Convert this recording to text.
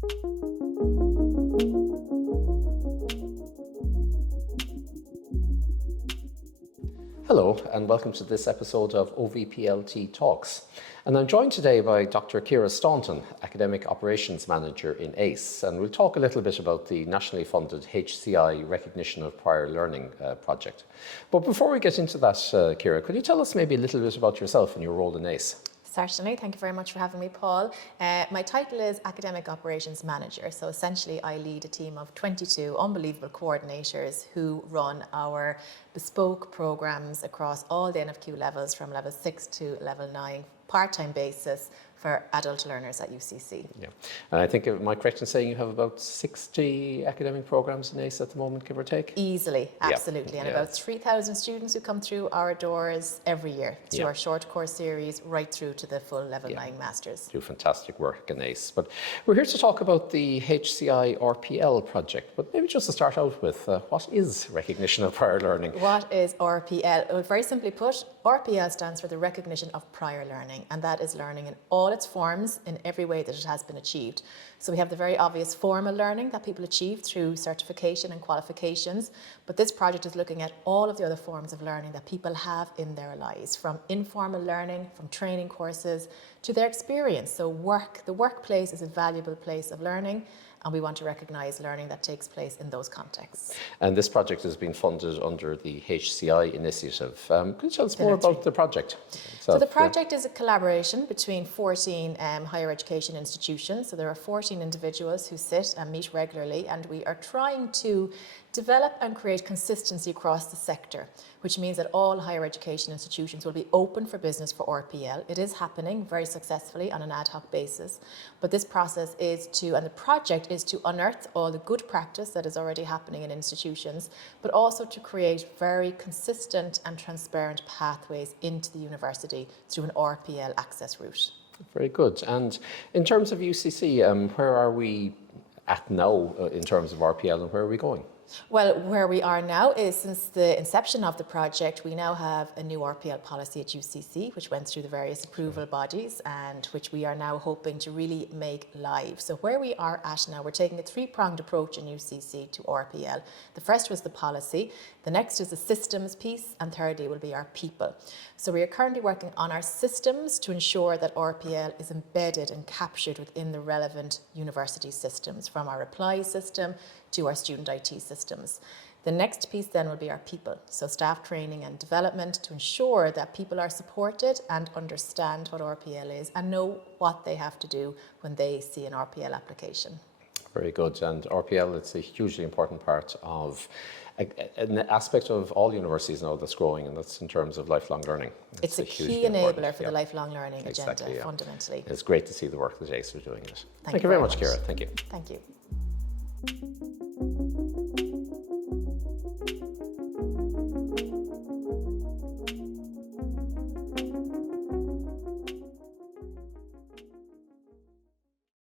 Hello and welcome to this episode of OVPLT Talks. And I'm joined today by Dr. Ciara Staunton, Academic Operations Manager in ACE, and we'll talk a little bit about the nationally funded HCI Recognition of Prior Learning project. But before we get into that, Ciara, could you tell us maybe a little bit about yourself and your role in ACE? Certainly. Thank you very much for having me, Paul. My title is Academic Operations Manager. So essentially I lead a team of 22 unbelievable coordinators who run our bespoke programs across all the NFQ levels from level 6 to level 9, part-time basis for adult learners at UCC. Yeah, and I think, am I correct in saying you have about 60 academic programs in ACE at the moment, give or take? Easily, absolutely, yeah. And about 3,000 students who come through our doors every year through our short course series right through to the full level 9 masters. Do fantastic work in ACE. But we're here to talk about the HCI RPL project, but maybe just to start out with, what is Recognition of Prior Learning? What is RPL? Well, very simply put, RPL stands for the Recognition of Prior Learning, and that is learning in all its forms in every way that it has been achieved. So we have the very obvious formal learning that people achieve through certification and qualifications, but this project is looking at all of the other forms of learning that people have in their lives, from informal learning, from training courses, to their experience. So the workplace is a valuable place of learning, and we want to recognise learning that takes place in those contexts. And this project has been funded under the HCI initiative. Could you tell us more about the project itself? So the project is a collaboration between 14 higher education institutions. So there are 14 individuals who sit and meet regularly, and we are trying to develop and create consistency across the sector, which means that all higher education institutions will be open for business for RPL. It is happening very successfully on an ad hoc basis, but this process is and the project is to unearth all the good practice that is already happening in institutions, but also to create very consistent and transparent pathways into the university through an RPL access route. Very good. And in terms of UCC, where are we at now in terms of RPL, and where are we going? Well, where we are now is, since the inception of the project, we now have a new RPL policy at UCC, which went through the various approval bodies and which we are now hoping to really make live. So where we are at now, we're taking a three-pronged approach in UCC to RPL. The first was the policy, the next is the systems piece, and thirdly will be our people. So we are currently working on our systems to ensure that RPL is embedded and captured within the relevant university systems, from our apply system to our student IT systems. The next piece then will be our people, so staff training and development to ensure that people are supported and understand what RPL is and know what they have to do when they see an RPL application. Very good. And RPL, it's a hugely important part of an aspect of all universities now that's growing, and that's in terms of lifelong learning. It's a key enabler for the lifelong learning agenda, fundamentally. It's great to see the work that ACE are doing in it. Thank you very much, Ciara. Thank you. Thank you.